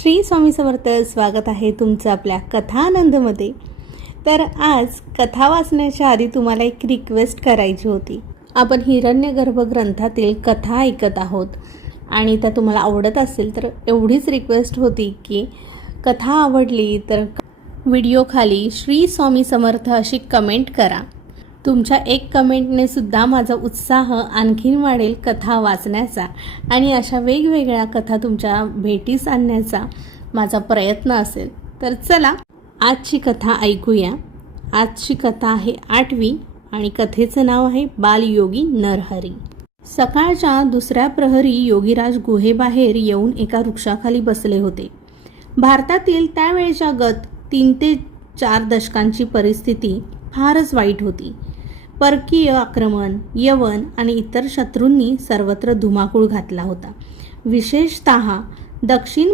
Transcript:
श्री स्वामी समर्थ स्वागत आहे तुमचं आपल्या कथानंदमध्ये. तर आज कथा वाचण्याच्या आधी तुम्हाला एक रिक्वेस्ट करायची होती. आपण हिरण्यगर्भ ग्रंथातील कथा ऐकत आहोत आणि त्या तुम्हाला आवडत असेल तर एवढीच रिक्वेस्ट होती की कथा आवडली तर व्हिडिओ खाली श्री स्वामी समर्थ अशी कमेंट करा. तुमच्या एक कमेंटने सुद्धा माझा उत्साह आणखीन वाढेल कथा वाचण्याचा. आणि अशा वेगवेगळ्या कथा तुमच्या भेटीस आणण्याचा माझा प्रयत्न असेल. तर चला आजची कथा ऐकूया. आजची कथा आहे आठवी आणि कथेचं नाव आहे बालयोगी नरहरी. सकाळच्या दुसऱ्या प्रहरी योगीराज गुहेबाहेर येऊन एका वृक्षाखाली बसले होते. भारतातील त्यावेळच्या गत तीन ते चार दशकांची परिस्थिती फारच वाईट होती. परकीय आक्रमण यवन आणि इतर शत्रूंनी सर्वत्र धुमाकूळ घातला होता. विशेषत दक्षिण